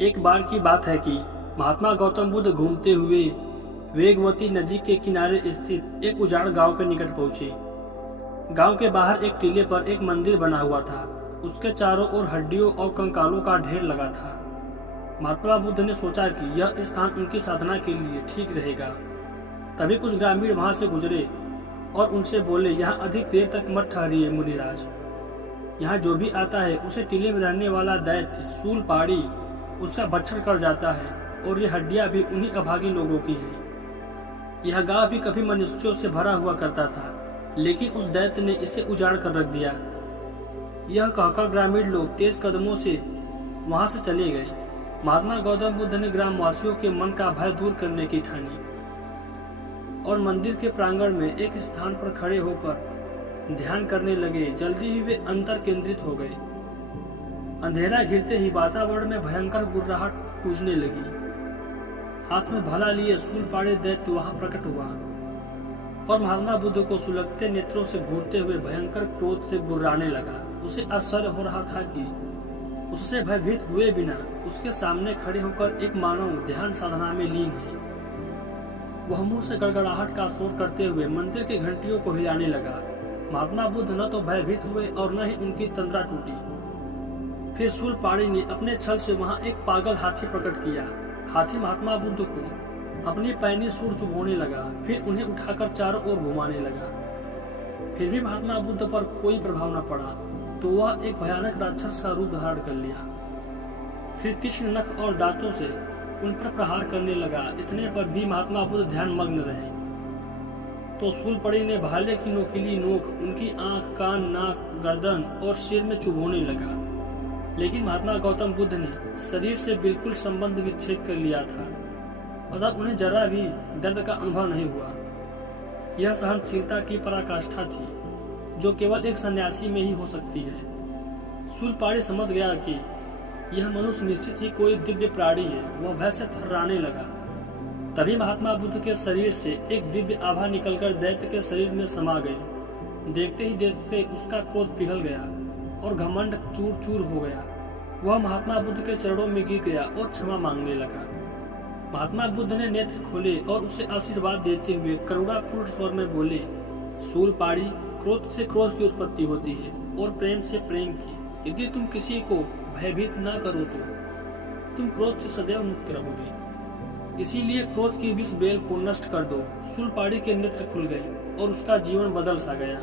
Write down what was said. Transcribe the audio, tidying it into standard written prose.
एक बार की बात है कि महात्मा गौतम बुद्ध घूमते हुए वेगवती नदी के किनारे स्थित एक उजाड़ गांव के निकट पहुंचे। गांव के बाहर एक टीले पर एक मंदिर बना हुआ था। उसके चारों ओर हड्डियों और कंकालों का ढेर लगा था। महात्मा बुद्ध ने सोचा कि यह स्थान उनकी साधना के लिए ठीक रहेगा। तभी कुछ ग्रामीण वहां से गुजरे और उनसे बोले, यहाँ अधिक देर तक मत ठहरिए मुनिराज। यहाँ जो भी आता है उसे टीले में रहने वाला दैत्य सूल पाड़ी उसका भक्षण कर जाता है और ये हड्डियां भी उन्हीं अभागी लोगों की हैं। यह गांव भी कभी मनुष्यों से भरा हुआ करता था, लेकिन उस दैत्य ने इसे उजाड़ कर रख दिया। यह कहकर ग्रामीण लोग तेज कदमों से वहां से चले गए। महात्मा गौतम बुद्ध ने ग्रामवासियों के मन का भय दूर करने की ठानी और मंदिर के प्रांगण में एक स्थान पर खड़े होकर ध्यान करने लगे। जल्दी ही वे अंतर केंद्रित हो गए। अंधेरा घिरते ही वातावरण में भयंकर गुर्राहट गूंजने लगी। हाथ में भाला लिए शूलपाड़े दैत्य वहां प्रकट हुआ और महात्मा बुद्ध को सुलगते नेत्रों से घूरते हुए भयंकर क्रोध से गुर्राने लगा। उसे आश्चर्य हो रहा था कि उससे भयभीत हुए बिना उसके सामने खड़े होकर एक मानव ध्यान साधना में लीन है। वह मुंह से गड़गड़ाहट का शोर करते हुए मंदिर की घंटियों को हिलाने लगा। महात्मा बुद्ध न तो भयभीत हुए और न ही उनकी तंद्रा टूटी। फिर शूलपाड़ी ने अपने छल से वहां एक पागल हाथी प्रकट किया। हाथी महात्मा बुद्ध को अपनी पैनी सूंड चुभोने लगा, फिर उन्हें उठाकर चारों ओर घुमाने लगा। फिर भी महात्मा बुद्ध पर कोई प्रभाव न पड़ा तो वह एक भयानक राक्षस का रूप धारण कर लिया। फिर तीक्ष्ण नख और दांतों से उन पर प्रहार करने लगा। इतने पर भी महात्मा बुद्ध ध्यान मग्न रहे तो शूलपाड़ी ने भाले की नोकीली नोक उनकी आंख, कान, नाक, गर्दन और सिर में चुभोने लगा। लेकिन महात्मा गौतम बुद्ध ने शरीर से बिल्कुल संबंध विच्छेद कर लिया था, अतः उन्हें जरा भी दर्द का अनुभव नहीं हुआ। यह सहनशीलता की पराकाष्ठा थी जो केवल एक सन्यासी में ही हो सकती है। शूलपाड़ी समझ गया कि यह मनुष्य निश्चित ही कोई दिव्य प्राणी है। वह भय से थर्राने लगा। तभी महात्मा बुद्ध के शरीर से एक दिव्य आभा निकलकर दैत्य के शरीर में समा गई। देखते ही देखते उसका क्रोध पिघल गया और घमंड चूर चूर हो गया। वह महात्मा बुद्ध के चरणों में गिर गया और क्षमा मांगने लगा। महात्मा बुद्ध ने नेत्र खोले और उसे आशीर्वाद देते हुए करुणापूर्ण स्वर में बोले, शूलपाड़ी, क्रोध से क्रोध की उत्पत्ति होती है और प्रेम से प्रेम की। यदि तुम किसी को भयभीत न करो तो तुम क्रोध से सदैव मुक्त रहोगे। इसीलिए क्रोध की विष बेल को नष्ट कर दो। शूलपाड़ी के नेत्र खुल गए और उसका जीवन बदल सा गया।